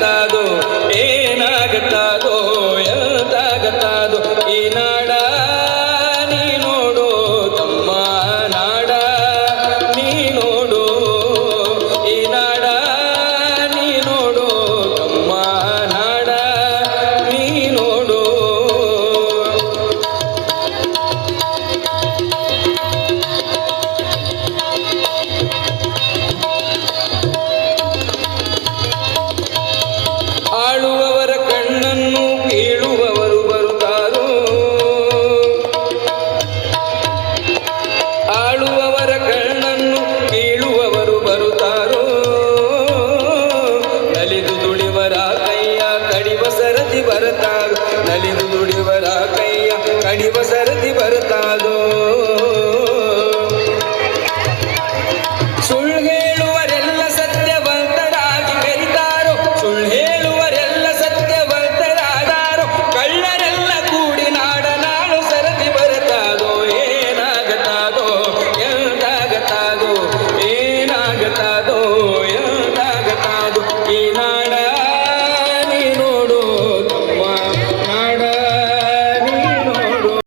ಎಂತಾಗತ್ತದೋ ಏನಾಗತ್ತದೋ ಎಂತಾಗತ್ತ ಕಾಣುವವರ ಕಣ್ಣನ್ನು ಕೀಳುವವರು ಬರುತ್ತಾರೋ? ನಲಿದು ದುಡಿವರ ಕೈಯ ಕಡಿವ ಸರತಿ ಬರತಾರು ನಲಿದು ದುಡಿವರ ಕೈಯ ಕಡಿವ ಸರತಿ ಬರತಾರೋ